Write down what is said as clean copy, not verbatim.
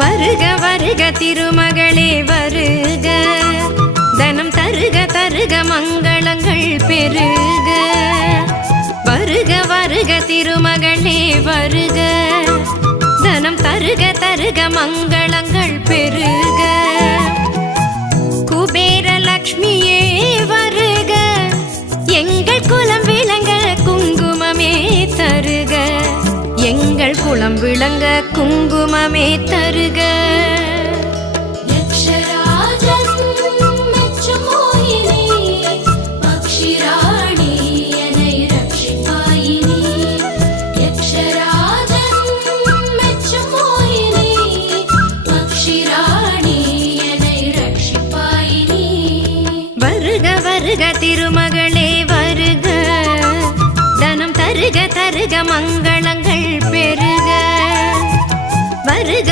வருக வருக திருமகளே வருக, தனம் தருக தருக மங்களங்கள் பெருக. வருக வருக திருமகளே வருக, தனம் தருக தருக மங்களங்கள் பெருக. குபேர லக்ஷ்மியே வருக, எங்கள் குலம் விளங்க குங்குமமே தருக, எங்கள் குலம் விளங்க குங்குமமே தருக. வருக திருமகளே வருக, தனம் தருக தருக மங்களங்கள் பெருக. வருக